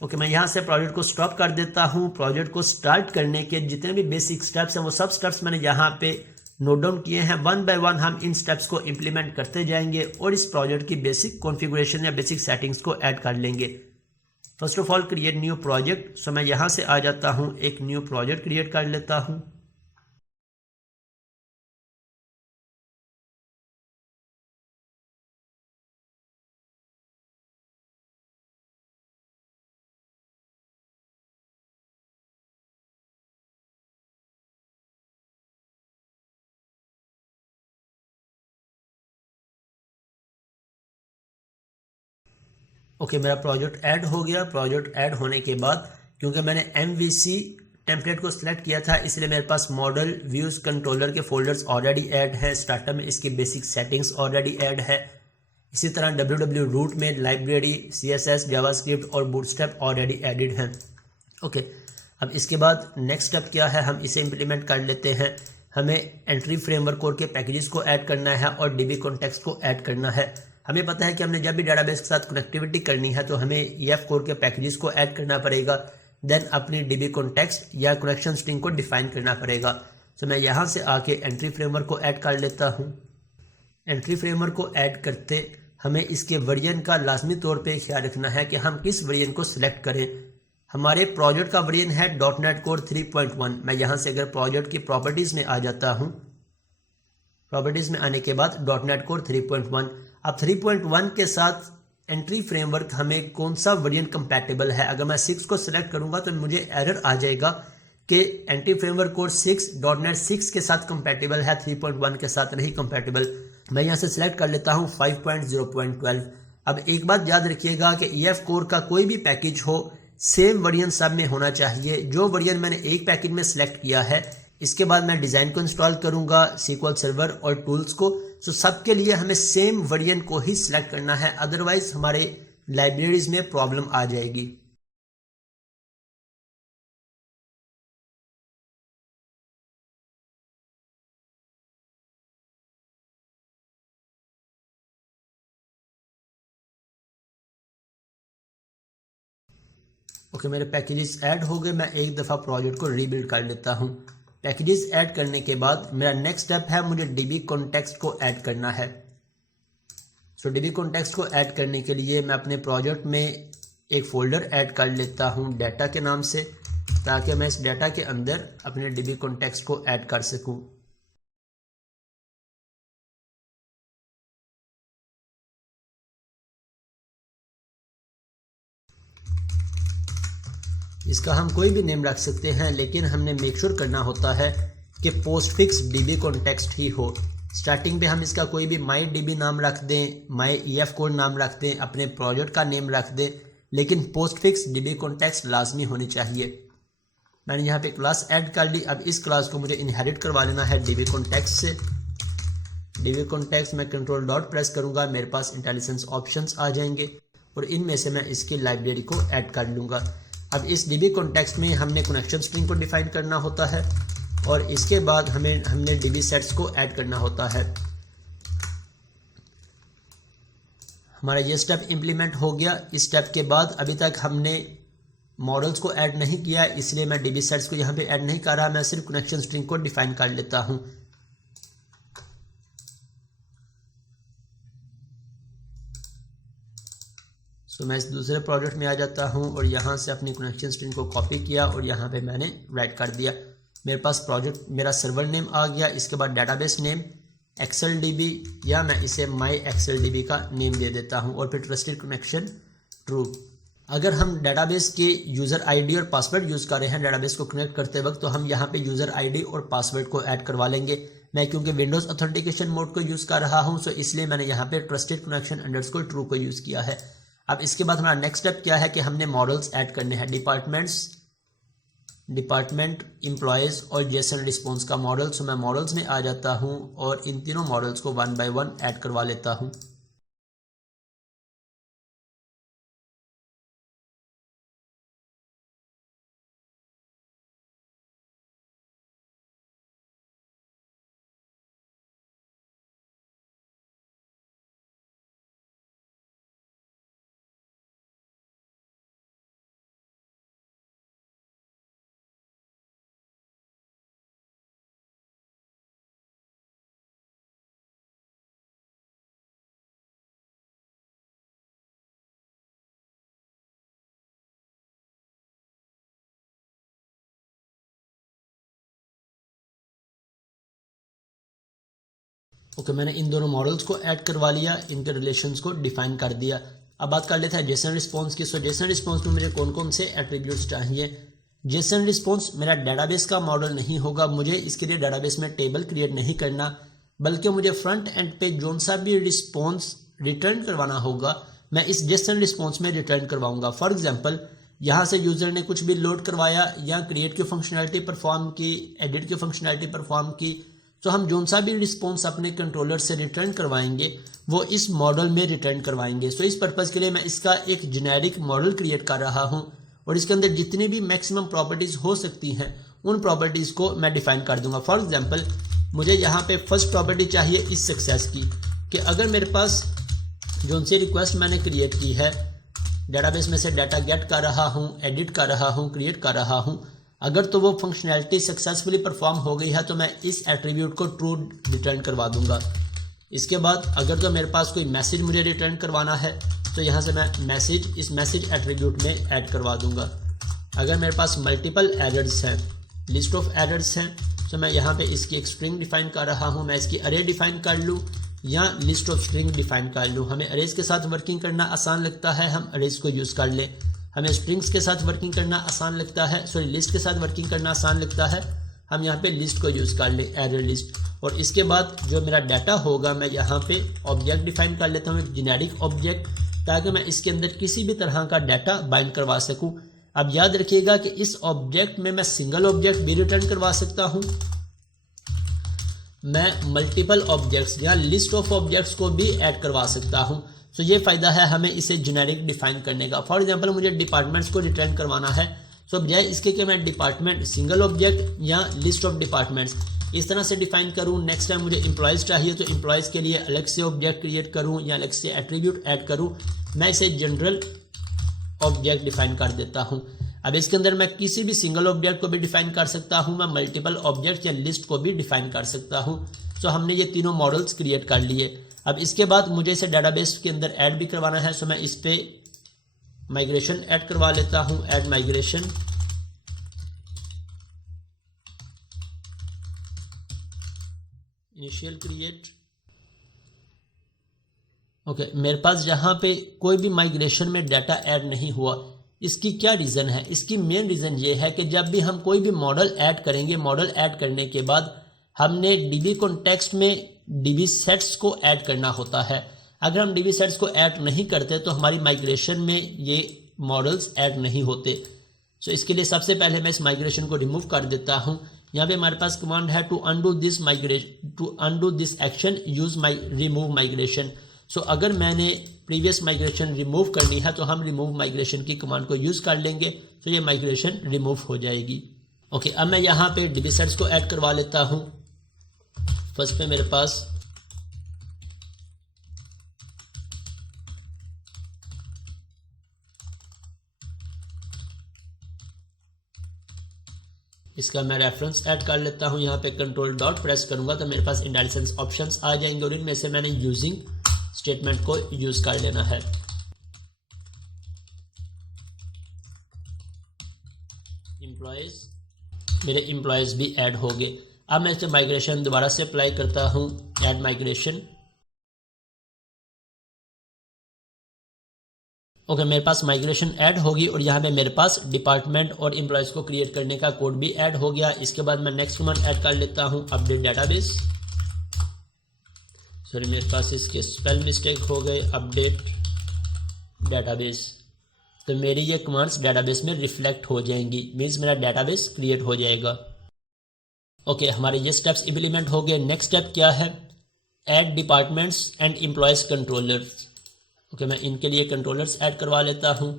Okay, मैं यहाँ से प्रोजेक्ट को स्टॉप कर देता हूँ। प्रोजेक्ट को स्टार्ट करने के जितने भी बेसिक स्टेप्स हैं वो सब स्टेप्स मैंने यहाँ पे नोट डाउन किए हैं। वन बाय वन हम इन स्टेप्स को इम्प्लीमेंट करते जाएंगे और इस प्रोजेक्ट की बेसिक कॉन्फ़िगरेशन या बेसिक सेटिंग्स को ऐड कर लेंगे। First of all create new project. So मैं यहाँ से आ जाता हूँ, एक न्यू प्रोजेक्ट क्रिएट कर लेता हूँ। ओके, मेरा प्रोजेक्ट ऐड हो गया। प्रोजेक्ट ऐड होने के बाद क्योंकि मैंने MVC टेम्पलेट को सिलेक्ट किया था इसलिए मेरे पास मॉडल व्यूज कंट्रोलर के फोल्डर्स ऑलरेडी ऐड है। स्टार्टर में इसकी बेसिक सेटिंग्स ऑलरेडी ऐड है। इसी तरह www रूट में लाइब्रेरी, CSS, जावास्क्रिप्ट और बूटस्ट्रैप ऑलरेडी एडिड हैं। ओके, अब इसके बाद नेक्स्ट स्टेप क्या है, हम इसे इम्प्लीमेंट कर लेते हैं। हमें एंट्री फ्रेमवर्क कोड के पैकेजेस को ऐड करना है और DB कॉन्टेक्स्ट को ऐड करना है। हमें पता है कि हमने जब भी डेटाबेस के साथ कनेक्टिविटी करनी है तो हमें EF कोड के पैकेजेस को ऐड करना पड़ेगा, देन अपनी DB कॉन्टेक्स्ट या कनेक्शन स्ट्रिंग को डिफाइन करना पड़ेगा। तो मैं यहाँ से आके एंट्री फ्रेमवर्क को ऐड कर लेता हूँ। एंट्री फ्रेमवर्क को ऐड करते हमें इसके वर्जन का लाजमी तौर पे ख्याल रखना है कि हम किस वर्जन को सिलेक्ट करें। हमारे प्रोजेक्ट का वर्जन है .NET Core 3.1। मैं यहाँ से अगर प्रोजेक्ट की प्रॉपर्टीज़ में आ जाता हूँ, प्रॉपर्टीज़ में आने के बाद .NET Core 3.1। अब 3.1 के साथ एंट्री फ्रेमवर्क हमें कौन सा वर्जन कंपैटिबल है। अगर मैं 6 को सिलेक्ट करूँगा तो मुझे एरर आ जाएगा कि एंट्री फ्रेमवर्क कोड 6 .NET 6 के साथ कंपैटिबल है, 3.1 के साथ नहीं कंपैटिबल। मैं यहाँ से सिलेक्ट कर लेता हूँ 5.0.12। अब एक बात याद रखिएगा कि EF कोर का कोई भी पैकेज हो सेम वर्जन सब में होना चाहिए। जो वर्जन मैंने एक पैकेज में सिलेक्ट किया है इसके बाद मैं डिज़ाइन को इंस्टॉल करूंगा, SQL सर्वर और टूल्स को। सो सबके लिए हमें सेम वर्जन को ही सिलेक्ट करना है, अदरवाइज हमारे लाइब्रेरीज में प्रॉब्लम आ जाएगी। ओके, मेरे पैकेजेस ऐड हो गए। मैं एक दफ़ा प्रोजेक्ट को रीबिल्ड कर लेता हूँ। पैकेजेस ऐड करने के बाद मेरा नेक्स्ट स्टेप है, मुझे DB कॉन्टेक्स्ट को ऐड करना है। सो DB कॉन्टेक्स्ट को ऐड करने के लिए मैं अपने प्रोजेक्ट में एक फ़ोल्डर ऐड कर लेता हूँ डाटा के नाम से, ताकि मैं इस डाटा के अंदर अपने DB कॉन्टेक्स्ट को ऐड कर सकूँ। इसका हम कोई भी नेम रख सकते हैं, लेकिन हमने मेक श्योर करना होता है कि पोस्टफिक्स DB कॉन्टेक्स्ट ही हो। स्टार्टिंग पे हम इसका कोई भी माई DB नाम रख दें, माई EF कोड नाम रख दें, अपने प्रोजेक्ट का नेम रख दें, लेकिन पोस्टफिक्स DB कॉन्टेक्स्ट लाजमी होनी चाहिए। मैंने यहाँ पे क्लास ऐड कर ली। अब इस क्लास को मुझे इनहेरिट करवा लेना है DB कॉन्टेक्स्ट से। DB कॉन्टेक्स्ट में कंट्रोल डॉट प्रेस करूँगा, मेरे पास इंटेलिजेंस ऑप्शंस आ जाएंगे और इनमें से मैं इसकी लाइब्रेरी को ऐड कर लूँगा। अब इस DB कॉन्टेक्स्ट में हमने कनेक्शन स्ट्रिंग को डिफाइन करना होता है और इसके बाद हमने DB सेट्स को ऐड करना होता है। हमारा ये स्टेप इम्प्लीमेंट हो गया। इस स्टेप के बाद अभी तक हमने मॉडल्स को ऐड नहीं किया, इसलिए मैं DB सेट्स को यहाँ पे ऐड नहीं कर रहा, मैं सिर्फ कनेक्शन स्ट्रिंग को डिफाइन कर लेता हूँ। तो मैं इस दूसरे प्रोजेक्ट में आ जाता हूँ और यहाँ से अपनी कनेक्शन स्ट्रिंग को कॉपी किया और यहाँ पे मैंने राइट कर दिया। मेरे पास प्रोजेक्ट मेरा सर्वर नेम आ गया। इसके बाद डेटाबेस नेम XLDB या मैं इसे माई XLDB का नेम दे देता हूँ और फिर ट्रस्टेड कनेक्शन ट्रू। अगर हम डेटाबेस के यूज़र ID और पासवर्ड यूज़ कर रहे हैं डेटाबेस को कनेक्ट करते वक्त, तो हम यहाँ पे यूज़र ID और पासवर्ड को ऐड करवा लेंगे। मैं क्योंकि विंडोज़ ऑथेंटिकेशन मोड को यूज़ कर रहा हूँ, सो इसलिए मैंने यहाँ पे ट्रस्टेड कनेक्शन अंडरस्कोर ट्रू को यूज़ किया है। अब इसके बाद हमारा नेक्स्ट स्टेप क्या है कि हमने मॉडल्स ऐड करने हैं। डिपार्टमेंट, एम्प्लॉयज़ और जेसन रिस्पॉन्स का मॉडल। सो मैं मॉडल्स में आ जाता हूँ और इन तीनों मॉडल्स को 1 बाय 1 ऐड करवा लेता हूँ। ओके, मैंने इन दोनों मॉडल्स को ऐड करवा लिया, इनके रिलेशंस को डिफाइन कर दिया। अब बात कर लेते हैं जेसन रिस्पॉन्स की। सो जेसन रिस्पॉन्स में मुझे कौन कौन से एट्रीब्यूट्स चाहिए। जेसन रिस्पॉन्स मेरा डेटाबेस का मॉडल नहीं होगा, मुझे इसके लिए डेटाबेस में टेबल क्रिएट नहीं करना, बल्कि मुझे फ्रंट एंड पे जोन सा भी रिस्पॉन्स रिटर्न करवाना होगा मैं इस जेसन रिस्पॉन्स में रिटर्न करवाऊंगा। फॉर एग्जांपल, यहाँ से यूज़र ने कुछ भी लोड करवाया या क्रिएट की फंक्शनैलिटी परफॉर्म की, एडिट की फंक्शनैलिटी परफॉर्म की, तो हम जोन सा भी रिस्पॉन्स अपने कंट्रोलर से रिटर्न करवाएंगे वो इस मॉडल में रिटर्न करवाएंगे। सो इस पर्पज़ के लिए मैं इसका एक जेनेरिक मॉडल क्रिएट कर रहा हूँ और इसके अंदर जितनी भी मैक्सिमम प्रॉपर्टीज़ हो सकती हैं उन प्रॉपर्टीज़ को मैं डिफाइन कर दूंगा। फॉर एग्जांपल, मुझे यहाँ पे फर्स्ट प्रॉपर्टी चाहिए इस सक्सेस की, कि अगर मेरे पास जो सी रिक्वेस्ट मैंने क्रिएट की है, डेटाबेस में से डाटा गेट कर रहा हूँ, एडिट कर रहा हूँ, क्रिएट कर रहा हूँ, अगर तो वो फंक्शनैलिटी सक्सेसफुली परफॉर्म हो गई है तो मैं इस एट्रीब्यूट को ट्रू रिटर्न करवा दूंगा। इसके बाद अगर तो मेरे पास कोई मैसेज मुझे रिटर्न करवाना है तो यहाँ से मैं मैसेज इस मैसेज एट्रीब्यूट में ऐड करवा दूंगा। अगर मेरे पास मल्टीपल एरर्स हैं, लिस्ट ऑफ एरर्स हैं, तो मैं यहाँ पे इसकी एक स्ट्रिंग डिफाइन कर रहा हूँ। मैं इसकी अरे डिफाइन कर लूँ या लिस्ट ऑफ स्ट्रिंग डिफाइन कर लूँ। हमें अरेज के साथ वर्किंग करना आसान लगता है, हम अरेज को यूज़ कर लें। हमें स्ट्रिंग्स के साथ वर्किंग करना आसान लगता है, लिस्ट के साथ वर्किंग करना आसान लगता है, हम यहाँ पे लिस्ट को यूज़ कर लें, एरर लिस्ट। और इसके बाद जो मेरा डाटा होगा मैं यहाँ पे ऑब्जेक्ट डिफाइन कर लेता हूँ, एक जेनेरिक ऑब्जेक्ट, ताकि मैं इसके अंदर किसी भी तरह का डाटा बाइंड करवा सकूँ। अब याद रखिएगा कि इस ऑब्जेक्ट में मैं सिंगल ऑब्जेक्ट भी रिटर्न करवा सकता हूँ, मैं मल्टीपल ऑब्जेक्ट्स या लिस्ट ऑफ ऑब्जेक्ट्स को भी ऐड करवा सकता हूँ। तो ये फ़ायदा है हमें इसे जेनेरिक डिफाइन करने का। फॉर एग्जांपल, मुझे डिपार्टमेंट्स को रिटर्न करवाना है, तो बजाय इसके कि मैं डिपार्टमेंट सिंगल ऑब्जेक्ट या लिस्ट ऑफ डिपार्टमेंट्स इस तरह से डिफाइन करूँ, नेक्स्ट टाइम मुझे एम्प्लॉयज़ चाहिए तो एम्प्लॉयज़ के लिए अलग से ऑब्जेक्ट क्रिएट करूँ या अलग से एट्रीब्यूट ऐड करूँ, मैं इसे जनरल ऑब्जेक्ट डिफाइन कर देता हूँ। अब इसके अंदर मैं किसी भी सिंगल ऑब्जेक्ट को भी डिफाइन कर सकता हूँ, मैं मल्टीपल ऑब्जेक्ट या लिस्ट को भी डिफाइन कर सकता हूँ। सो हमने ये तीनों मॉडल्स क्रिएट कर लिए। अब इसके बाद मुझे इसे डेटाबेस के अंदर ऐड भी करवाना है, सो मैं इस पे माइग्रेशन ऐड करवा लेता हूँ, add migration. Initial create. Okay, मेरे पास यहाँ पे कोई भी माइग्रेशन में डाटा ऐड नहीं हुआ। इसकी क्या रीज़न है? इसकी मेन रीज़न ये है कि जब भी हम कोई भी मॉडल ऐड करेंगे, मॉडल ऐड करने के बाद हमने डीबी कॉन्टेक्स्ट में डीबी सेट्स को ऐड करना होता है। अगर हम डीबी सेट्स को ऐड नहीं करते तो हमारी माइग्रेशन में ये मॉडल्स ऐड नहीं होते। सो इसके लिए सबसे पहले मैं इस माइग्रेशन को रिमूव कर देता हूँ। यहाँ पे हमारे पास कमांड है to undo this action use remove migration. So अगर मैंने प्रीवियस माइग्रेशन रिमूव करनी है तो हम रिमूव माइग्रेशन की कमांड को यूज़ कर लेंगे, तो ये माइग्रेशन रिमूव हो जाएगी। ओके, अब मैं यहाँ पे डीबी सेट्स को ऐड करवा लेता हूँ। फर्स्ट पे मेरे पास इसका मैं रेफरेंस ऐड कर लेता हूँ। यहाँ पे कंट्रोल डॉट प्रेस करूँगा तो मेरे पास इंटेलिजेंस ऑप्शंस आ जाएंगे और इनमें से मैंने यूजिंग स्टेटमेंट को यूज़ कर लेना है। एम्प्लॉयज़, मेरे एम्प्लॉयज़ भी ऐड हो गए। अब मैं इसे माइग्रेशन दोबारा से अप्लाई करता हूँ, ऐड माइग्रेशन। ओके, मेरे पास माइग्रेशन ऐड होगी और यहाँ पे मेरे पास डिपार्टमेंट और एम्प्लॉयज़ को क्रिएट करने का कोड भी ऐड हो गया। इसके बाद मैं नेक्स्ट कमांड ऐड कर लेता हूँ, अपडेट डेटाबेस। सॉरी, मेरे पास इसके स्पेल मिस्टेक हो गए, अपडेट डेटाबेस। तो मेरी ये कमांड्स डेटाबेस में रिफ्लेक्ट हो जाएंगी, मीन्स मेरा डेटाबेस क्रिएट हो जाएगा। ओके, हमारे ये स्टेप्स इम्प्लीमेंट हो गए। नेक्स्ट स्टेप क्या है? Add departments and employees controllers. Okay, मैं इनके लिए कंट्रोलर्स ऐड करवा लेता हूँ।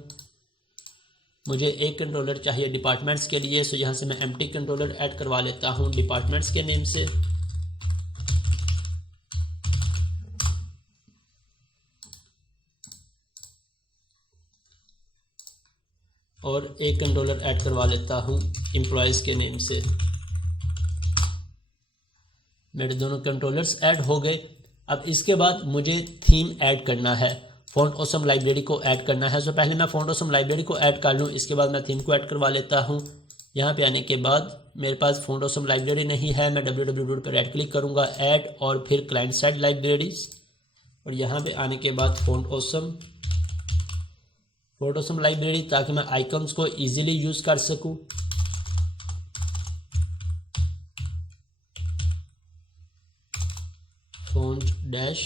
मुझे एक कंट्रोलर चाहिए डिपार्टमेंट्स के लिए, सो यहाँ से मैं एम्प्टी कंट्रोलर ऐड करवा लेता हूँ डिपार्टमेंट्स के नेम से। और एक कंट्रोलर ऐड करवा लेता हूँ एम्प्लॉयज़ के नेम से। मेरे दोनों कंट्रोलर्स ऐड हो गए। अब इसके बाद मुझे थीम ऐड करना है, फॉन्ट ऑसम लाइब्रेरी को ऐड करना है। सो पहले मैं फॉन्ट ऑसम लाइब्रेरी को ऐड कर लूँ, इसके बाद मैं थीम को ऐड करवा लेता हूँ। यहाँ पे आने के बाद मेरे पास फ़ॉन्ट ऑसम लाइब्रेरी नहीं है। मैं www पर राइट क्लिक करूँगा, ऐड और फिर क्लाइंट साइड लाइब्रेरीज, और यहाँ पे आने के बाद फ़ॉन्ट ऑसम लाइब्रेरी, ताकि मैं आइकन्स को ईजिली यूज़ कर सकूँ। फ़ॉन्ट डैश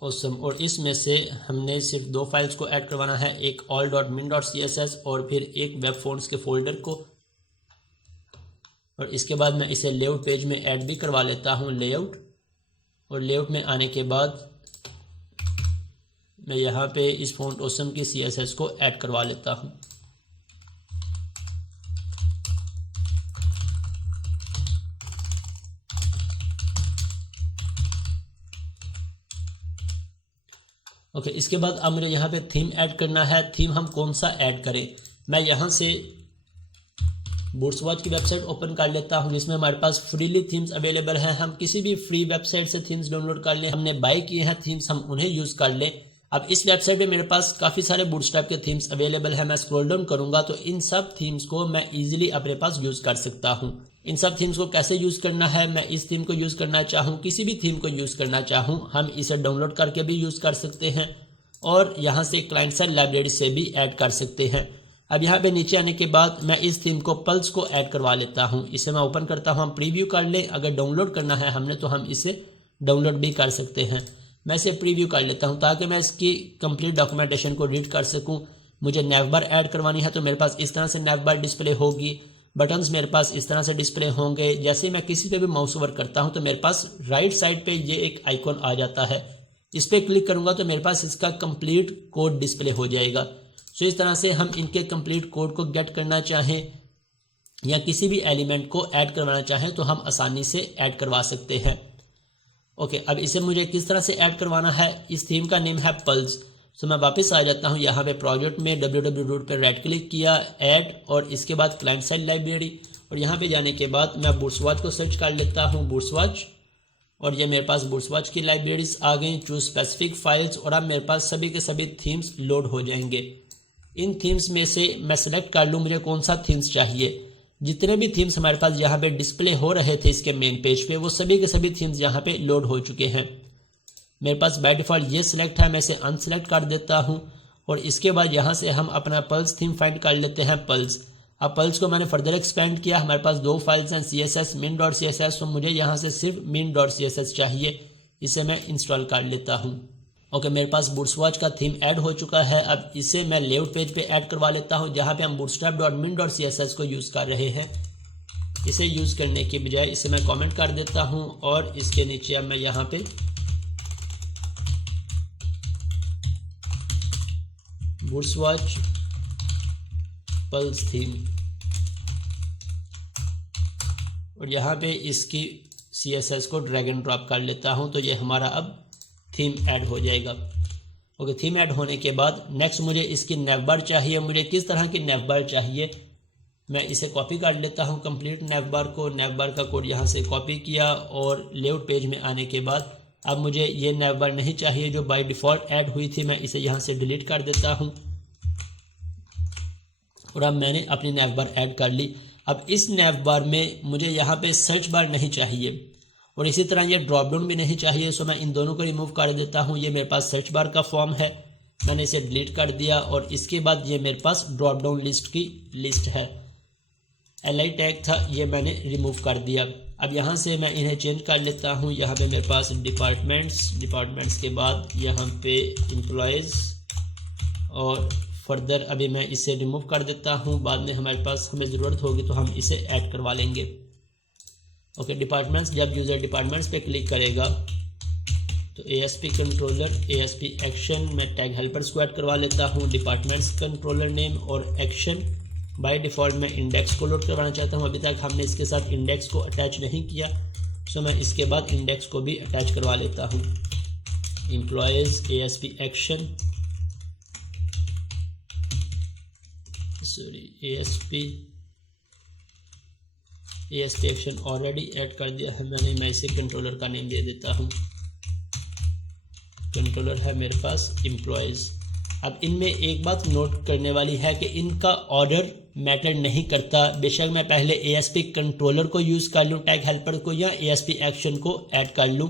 ऑसम, और इसमें से हमने सिर्फ 2 फाइल्स को ऐड करवाना है, एक all.min.css और फिर एक वेब फ़ॉन्ट्स के फोल्डर को। और इसके बाद मैं इसे लेआउट पेज में ऐड भी करवा लेता हूँ, लेआउट। और लेआउट में आने के बाद मैं यहाँ पे इस फ़ॉन्ट ऑसम की CSS को ऐड करवा लेता हूँ। ओके, इसके बाद अब मुझे यहाँ पे थीम ऐड करना है। थीम हम कौन सा ऐड करें? मैं यहाँ से बूट्सवॉच की वेबसाइट ओपन कर लेता हूँ, जिसमें हमारे पास फ्रीली थीम्स अवेलेबल हैं। हम किसी भी फ्री वेबसाइट से थीम्स डाउनलोड कर लें, हमने बाय किए हैं थीम्स, हम उन्हें यूज़ कर लें। अब इस वेबसाइट पे मेरे पास काफ़ी सारे बूटस्ट्रैप के थीम्स अवेलेबल हैं। मैं स्क्रॉल डाउन करूँगा तो इन सब थीम्स को मैं ईजिली अपने पास यूज़ कर सकता हूँ। इन सब थीम्स को कैसे यूज़ करना है? मैं इस थीम को यूज़ करना चाहूँ, किसी भी थीम को यूज़ करना चाहूँ, हम इसे डाउनलोड करके भी यूज़ कर सकते हैं और यहाँ से क्लाइंट साइड लाइब्रेरी से भी ऐड कर सकते हैं। अब यहाँ पे नीचे आने के बाद मैं इस थीम को पल्स को ऐड करवा लेता हूँ। इसे मैं ओपन करता हूँ, हम प्रीव्यू कर लें। अगर डाउनलोड करना है हमने तो हम इसे डाउनलोड भी कर सकते हैं। मैं इसे प्रीव्यू कर लेता हूँ ताकि मैं इसकी कंप्लीट डॉक्यूमेंटेशन को रीड कर सकूँ। मुझे नैवबार ऐड करवानी है तो मेरे पास इस तरह से नैवबार डिस्प्ले होगी, बटन्स मेरे पास इस तरह से डिस्प्ले होंगे। जैसे मैं किसी पे भी माउस ओवर करता हूँ तो मेरे पास राइट साइड पे ये एक आइकॉन आ जाता है, इस पर क्लिक करूँगा तो मेरे पास इसका कंप्लीट कोड डिस्प्ले हो जाएगा। सो इस तरह से हम इनके कंप्लीट कोड को गेट करना चाहें या किसी भी एलिमेंट को ऐड करवाना चाहें तो हम आसानी से ऐड करवा सकते हैं। ओके, अब इसे मुझे किस तरह से ऐड करवाना है? इस थीम का नेम है पल्स। सो मैं वापस आ जाता हूँ यहाँ पे प्रोजेक्ट में, www पर राइट क्लिक किया, ऐड और इसके बाद क्लाइंट साइड लाइब्रेरी, और यहाँ पे जाने के बाद मैं बूट्सवॉच को सर्च कर लेता हूँ, बूट्सवॉच, और ये मेरे पास बूट्सवॉच की लाइब्रेरीज आ गई। चूज स्पेसिफिक फाइल्स, और अब मेरे पास सभी के सभी थीम्स लोड हो जाएंगे। इन थीम्स में से मैं सेलेक्ट कर लूँ मुझे कौन सा थीम्स चाहिए। जितने भी थीम्स हमारे पास यहाँ पे डिस्प्ले हो रहे थे इसके मेन पेज पे, वो सभी के सभी थीम्स यहाँ पे लोड हो चुके हैं। मेरे पास बाय डिफ़ॉल्ट ये सिलेक्ट है, मैं इसे अनसेलेक्ट कर देता हूँ और इसके बाद यहाँ से हम अपना पल्स थीम फाइंड कर लेते हैं, पल्स। अब पल्स को मैंने फर्दर एक्सपेंड किया, हमारे पास 2 फाइल्स हैं, CSS min.css, तो मुझे यहाँ से सिर्फ min.css चाहिए, इसे मैं इंस्टॉल कर लेता हूँ। ओके, मेरे पास बूट्सवॉच का थीम ऐड हो चुका है। अब इसे मैं लेआउट पेज पे ऐड करवा लेता हूँ जहाँ पे हम bootstrap.min.css को यूज़ कर रहे हैं। इसे यूज़ करने के बजाय इसे मैं कमेंट कर देता हूँ और इसके नीचे अब मैं यहाँ पे बूट्सवॉच पल्स थीम, और यहाँ पे इसकी CSS को ड्रैग एंड ड्रॉप कर लेता हूँ, तो ये हमारा अब थीम ऐड हो जाएगा। ओके, थीम ऐड होने के बाद नेक्स्ट मुझे इसकी नैवबार चाहिए। मुझे किस तरह की नैवबार चाहिए? मैं इसे कॉपी कर लेता हूँ कंप्लीट नैवबार को। नैवबार का कोड यहाँ से कॉपी किया और लेआउट पेज में आने के बाद अब मुझे ये नैवबार नहीं चाहिए जो बाय डिफ़ॉल्ट ऐड हुई थी, मैं इसे यहाँ से डिलीट कर देता हूँ और अब मैंने अपनी नैवबार ऐड कर ली। अब इस नैवबार में मुझे यहाँ पे सर्च बार नहीं चाहिए और इसी तरह ये ड्रॉप डाउन भी नहीं चाहिए, सो मैं इन दोनों को रिमूव कर देता हूँ। ये मेरे पास सर्च बार का फॉर्म है, मैंने इसे डिलीट कर दिया और इसके बाद ये मेरे पास ड्रॉप डाउन लिस्ट की लिस्ट है। li टैग था, ये मैंने रिमूव कर दिया। अब यहाँ से मैं इन्हें चेंज कर लेता हूँ। यहाँ पे मेरे पास डिपार्टमेंट्स के बाद यहाँ पे एम्प्लॉयज़ और फर्दर अभी मैं इसे रिमूव कर देता हूँ। बाद में हमारे पास हमें ज़रूरत होगी तो हम इसे ऐड करवा लेंगे। ओके, डिपार्टमेंट्स, जब यूज़र डिपार्टमेंट्स पे क्लिक करेगा तो ASP कंट्रोलर, ASP एक्शन, मैं टैग हेल्पर्स को ऐड करवा लेता हूँ। डिपार्टमेंट्स कंट्रोलर नेम और एक्शन, बाय डिफ़ॉल्ट मैं इंडेक्स को लोड करवाना चाहता हूँ। अभी तक हमने इसके साथ इंडेक्स को अटैच नहीं किया, सो मैं इसके बाद इंडेक्स को भी अटैच करवा लेता हूँ। Employees, ASP action, ASP action already add कर दिया है मैंने, मैं इसे कंट्रोलर का नेम दे देता हूँ। कंट्रोलर है मेरे पास एम्प्लॉयज़। अब इनमें एक बात नोट करने वाली है कि इनका ऑर्डर मैटर नहीं करता। बेशक मैं पहले ASP कंट्रोलर को यूज़ कर लूँ, टैग हेल्पर को, या ASP एक्शन को ऐड कर लूँ,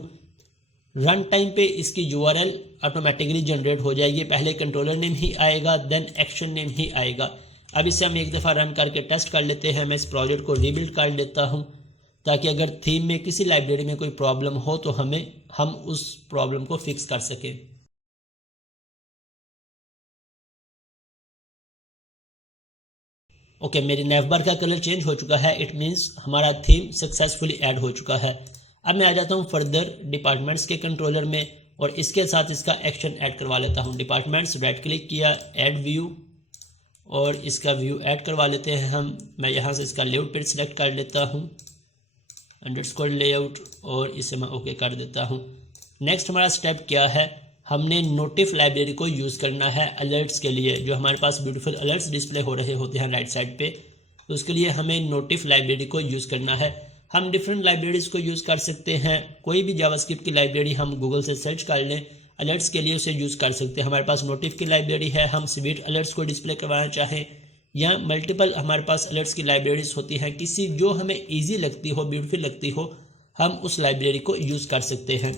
रन टाइम पे इसकी URL ऑटोमेटिकली जनरेट हो जाएगी। पहले कंट्रोलर नेम ही आएगा, देन एक्शन नेम ही आएगा। अब इसे हम एक दफ़ा रन करके टेस्ट कर लेते हैं। मैं इस प्रोजेक्ट को रीबिल्ड कर लेता हूँ ताकि अगर थीम में किसी लाइब्रेरी में कोई प्रॉब्लम हो तो हम उस प्रॉब्लम को फिक्स कर सकें। ओके, मेरी नेवबार का कलर चेंज हो चुका है। इट मीन्स हमारा थीम सक्सेसफुली ऐड हो चुका है। अब मैं आ जाता हूँ फर्दर डिपार्टमेंट्स के कंट्रोलर में और इसके साथ इसका एक्शन ऐड करवा लेता हूँ। डिपार्टमेंट्स, राइट क्लिक किया, ऐड व्यू, और इसका व्यू ऐड करवा लेते हैं हम। मैं यहाँ से इसका लेआउट पेज सेलेक्ट कर लेता हूँ, अंडरस्कोर लेआउट, और इसे मैं ओके कर देता हूँ। नेक्स्ट हमारा स्टेप क्या है, हमने नोटिफ लाइब्रेरी को यूज़ करना है अलर्ट्स के लिए। जो हमारे पास ब्यूटीफुल अलर्ट्स डिस्प्ले हो रहे होते हैं राइट साइड पे, तो उसके लिए हमें नोटिफ लाइब्रेरी को यूज़ करना है। हम डिफरेंट लाइब्रेरीज़ को यूज़ कर सकते हैं। कोई भी जावास्क्रिप्ट की लाइब्रेरी हम गूगल से सर्च कर लें, अलर्ट्स के लिए उसे यूज़ कर सकते हैं। हमारे पास नोटिफ की लाइब्रेरी है, हम स्वीट अलर्ट्स को डिस्प्ले करवाना चाहें, या मल्टीपल हमारे पास अलर्ट्स की लाइब्रेरीज होती हैं, किसी जो हमें ईजी लगती हो, ब्यूटीफुल लगती हो, हम उस लाइब्रेरी को यूज़ कर सकते हैं।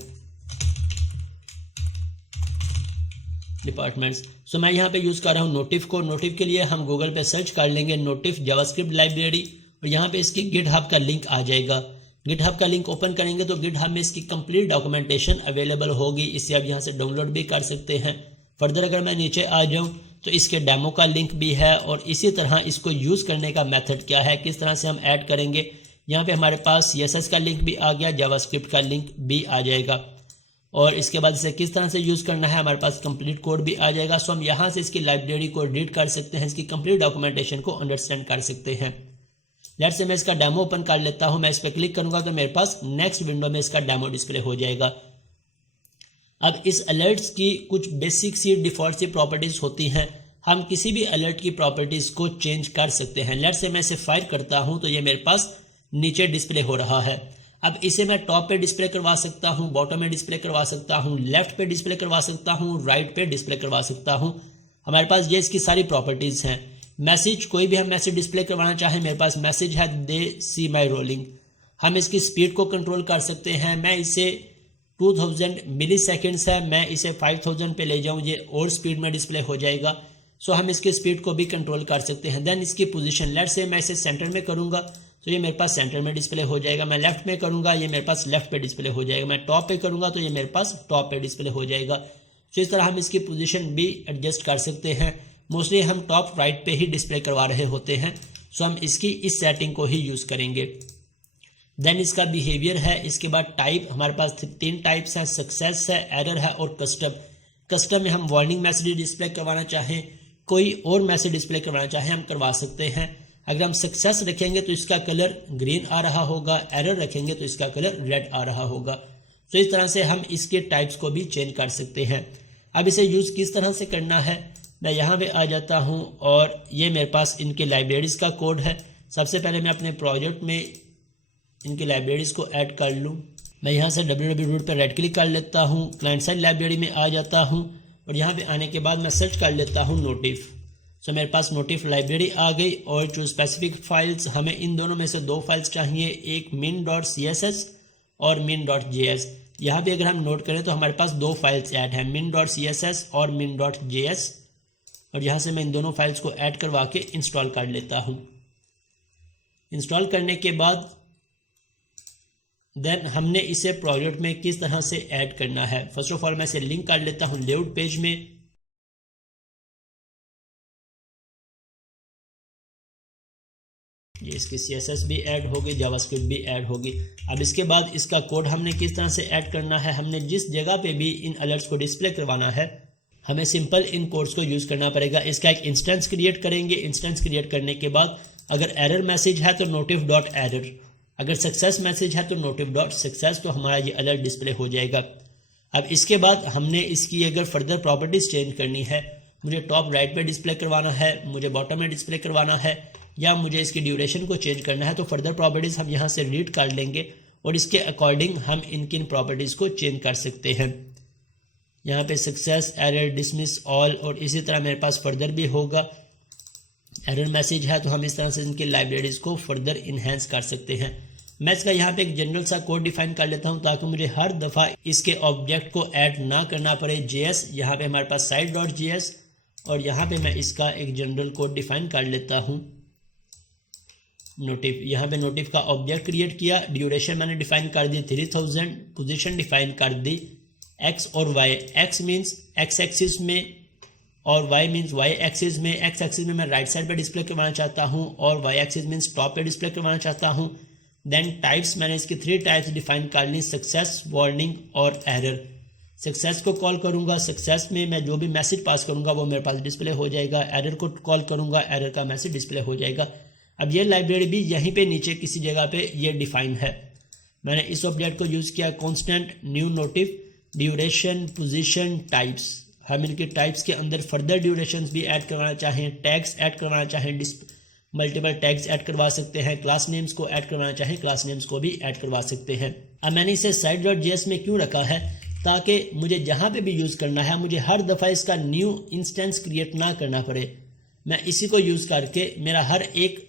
डिपार्टमेंट्स, सो मैं यहाँ पे यूज़ कर रहा हूँ नोटिफ को। नोटिफ के लिए हम गूगल पे सर्च कर लेंगे नोटिफ जावास्क्रिप्ट लाइब्रेरी, और यहाँ पे इसकी गिटहब का लिंक आ जाएगा। गिटहब का लिंक ओपन करेंगे तो गिटहब में इसकी कंप्लीट डॉक्यूमेंटेशन अवेलेबल होगी। इसे आप यहाँ से डाउनलोड भी कर सकते हैं। फर्दर अगर मैं नीचे आ जाऊँ तो इसके डेमो का लिंक भी है, और इसी तरह इसको यूज़ करने का मेथड क्या है, किस तरह से हम ऐड करेंगे। यहाँ पे हमारे पास CSS का लिंक भी आ गया, जावास्क्रिप्ट का लिंक भी आ जाएगा, और इसके बाद इसे किस तरह से यूज़ करना है हमारे पास कंप्लीट कोड भी आ जाएगा। सो हम यहाँ से इसकी लाइब्रेरी को रीड कर सकते हैं, इसकी कंप्लीट डॉक्यूमेंटेशन को अंडरस्टैंड कर सकते हैं। लेट्स से मैं इसका डेमो ओपन कर लेता हूँ। मैं इस पर क्लिक करूँगा तो मेरे पास नेक्स्ट विंडो में इसका डेमो डिस्प्ले हो जाएगा। अब इस अलर्ट्स की कुछ बेसिक सी डिफ़ॉल्ट सी प्रॉपर्टीज़ होती हैं। हम किसी भी अलर्ट की प्रॉपर्टीज़ को चेंज कर सकते हैं। लेट्स से मैं इसे फायर करता हूँ तो ये मेरे पास नीचे डिस्प्ले हो रहा है। अब इसे मैं टॉप पे डिस्प्ले करवा सकता हूँ, बॉटम में डिस्प्ले करवा सकता हूँ, लेफ्ट पे डिस्प्ले करवा सकता हूँ, राइट पे डिस्प्ले करवा सकता हूँ। हमारे पास ये इसकी सारी प्रॉपर्टीज़ हैं। मैसेज, कोई भी हम मैसेज डिस्प्ले करवाना चाहें, मेरे पास मैसेज है दे सी माई रोलिंग। हम इसकी स्पीड को कंट्रोल कर सकते हैं। मैं इसे 2000 मिली सेकेंड्स है, मैं इसे 5000 पे ले जाऊँ, ये और स्पीड में डिस्प्ले हो जाएगा। सो हम इसकी स्पीड को भी कंट्रोल कर सकते हैं। देन इसकी पोजीशन, लेट्स से मैं इसे सेंटर में करूँगा तो ये मेरे पास सेंटर में डिस्प्ले हो जाएगा। मैं लेफ्ट में करूँगा, ये मेरे पास लेफ्ट पे डिस्प्ले हो जाएगा। मैं टॉप पे करूँगा तो ये मेरे पास टॉप पे डिस्प्ले हो जाएगा। तो इस तरह हम इसकी पोजीशन भी एडजस्ट कर सकते हैं। मोस्टली हम टॉप राइट पे ही डिस्प्ले करवा रहे होते हैं, सो हम इसकी इस सेटिंग को ही यूज़ करेंगे। देन इसका बिहेवियर है। इसके बाद टाइप, हमारे पास 3 टाइप्स हैं, सक्सेस है, एरर है और कस्टम। कस्टम में हम वार्निंग मैसेज डिस्प्ले करवाना चाहें, कोई और मैसेज डिस्प्ले करवाना चाहें, हम करवा सकते हैं। अगर हम सक्सेस रखेंगे तो इसका कलर ग्रीन आ रहा होगा, एरर रखेंगे तो इसका कलर रेड आ रहा होगा। तो इस तरह से हम इसके टाइप्स को भी चेंज कर सकते हैं। अब इसे यूज़ किस तरह से करना है, मैं यहाँ पे आ जाता हूँ और ये मेरे पास इनके लाइब्रेरीज़ का कोड है। सबसे पहले मैं अपने प्रोजेक्ट में इनकी लाइब्रेरीज़ को ऐड कर लूँ। मैं यहाँ से www पर राइट क्लिक कर लेता हूँ, क्लाइंट साइड लाइब्रेरी में आ जाता हूँ, और यहाँ पे आने के बाद मैं सर्च कर लेता हूँ नोटिफ। सो मेरे पास नोटिफ लाइब्रेरी आ गई, और जो स्पेसिफिक फाइल्स, हमें इन दोनों में से 2 फाइल्स चाहिए, एक min.css और min.js। यहाँ पे अगर हम नोट करें तो हमारे पास 2 फाइल्स ऐड हैं, min.css और min.js, और यहाँ से मैं इन दोनों फाइल्स को ऐड करवा के इंस्टॉल कर लेता हूँ। इंस्टॉल करने के बाद देन हमने इसे प्रोजेक्ट में किस तरह से ऐड करना है। फर्स्ट ऑफ ऑल मैं इसे लिंक कर लेता हूँ लेआउट पेज में। ये इसकी CSS भी ऐड होगी, जावास्क्रिप्ट भी ऐड होगी। अब इसके बाद इसका कोड हमने किस तरह से ऐड करना है, हमने जिस जगह पे भी इन अलर्ट्स को डिस्प्ले करवाना है, हमें सिंपल इन कोड्स को यूज़ करना पड़ेगा। इसका एक इंस्टेंस क्रिएट करेंगे। इंस्टेंस क्रिएट करने के बाद अगर एरर मैसेज है तो notif.error, अगर सक्सेस मैसेज है तो notif.success, तो हमारा ये अलर्ट डिस्प्ले हो जाएगा। अब इसके बाद हमने इसकी अगर फर्दर प्रॉपर्टीज़ चेंज करनी है, मुझे टॉप राइट पे डिस्प्ले करवाना है, मुझे बॉटम में डिस्प्ले करवाना है, या मुझे इसकी ड्यूरेशन को चेंज करना है, तो फर्दर प्रॉपर्टीज़ हम यहाँ से रीड कर लेंगे और इसके अकॉर्डिंग हम इनकी प्रॉपर्टीज़ को चेंज कर सकते हैं। यहाँ पे सक्सेस, एरर, डिसमिस ऑल, और इसी तरह मेरे पास फर्दर भी होगा। एरर मैसेज है तो हम इस तरह से इनकी लाइब्रेरीज़ को फर्दर इन्हेंस कर सकते हैं। मैं इसका यहाँ पे एक जनरल सा कोड डिफाइन कर लेता हूँ ताकि मुझे हर दफ़ा इसके ऑब्जेक्ट को ऐड ना करना पड़े। JS, यहाँ पे हमारे पास site.js, और यहाँ पे मैं इसका एक जनरल कोड डिफाइन कर लेता हूँ। नोटिफ, यहाँ पे नोटिफ का ऑब्जेक्ट क्रिएट किया, ड्यूरेशन मैंने डिफाइन कर दी 3000, पोजीशन डिफाइन कर दी x और y। x means x axis में और y मीन्स y एक्सिस में। x एक्सिस में मैं राइट साइड पे डिस्प्ले करवाना चाहता हूँ और y एक्सिस मीन्स टॉप पे डिस्प्ले करवाना चाहता हूँ। देन टाइप्स, मैंने इसकी 3 टाइप्स डिफाइन कर ली, सक्सेस, वार्निंग और एरर। सक्सेस को कॉल करूँगा, सक्सेस में मैं जो भी मैसेज पास करूँगा वो मेरे पास डिस्प्ले हो जाएगा। एरर को कॉल करूँगा, एरर का मैसेज डिस्प्ले हो जाएगा। अब ये लाइब्रेरी भी यहीं पे नीचे किसी जगह पे ये डिफाइन है। मैंने इस ऑब्जेक्ट को यूज़ किया, constant new notif, duration, position, types. हम इनके टाइप्स के अंदर फर्दर ड्यूरेशंस भी ऐड करवाना चाहें, टैग्स ऐड करवाना चाहें, मल्टीपल टैग्स ऐड करवा सकते हैं, क्लास नेम्स को ऐड करवाना चाहें, क्लास नेम्स को भी ऐड करवा सकते हैं। अब मैंने इसे site.js में क्यों रखा है, ताकि मुझे जहाँ पे भी यूज़ करना है मुझे हर दफ़ा इसका न्यू इंस्टेंस क्रिएट ना करना पड़े। मैं इसी को यूज़ करके मेरे हर एक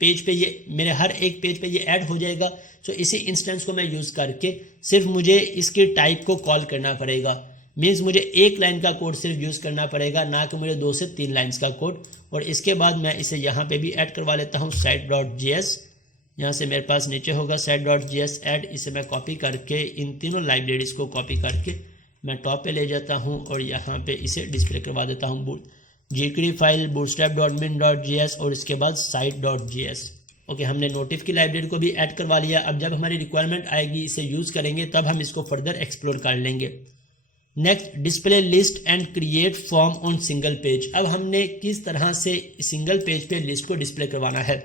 पेज पे ये ऐड हो जाएगा। तो इसी इंस्टेंस को मैं यूज़ करके सिर्फ मुझे इसके टाइप को कॉल करना पड़ेगा। मीन्स मुझे एक लाइन का कोड सिर्फ यूज़ करना पड़ेगा, ना कि मुझे 2 से 3 लाइन्स का कोड। और इसके बाद मैं इसे यहाँ पे भी ऐड करवा लेता हूँ, site.js। यहाँ से मेरे पास नीचे होगा site.js ऐड। इसे मैं कॉपी करके इन तीनों लाइब्रेरीज़ को कॉपी करके मैं टॉप पे ले जाता हूँ और यहाँ पे इसे डिस्प्ले करवा देता हूँ। jQuery फाइल, bootstrap.min.js और इसके बाद site.js। ओके, हमने नोटिफ की लाइब्रेरी को भी ऐड करवा लिया। अब जब हमारी रिक्वायरमेंट आएगी इसे यूज़ करेंगे तब हम इसको फर्दर एक्सप्लोर कर लेंगे। Next, display list and create form on single page. अब हमने किस तरह से सिंगल पेज पे लिस्ट को डिस्प्ले करवाना है।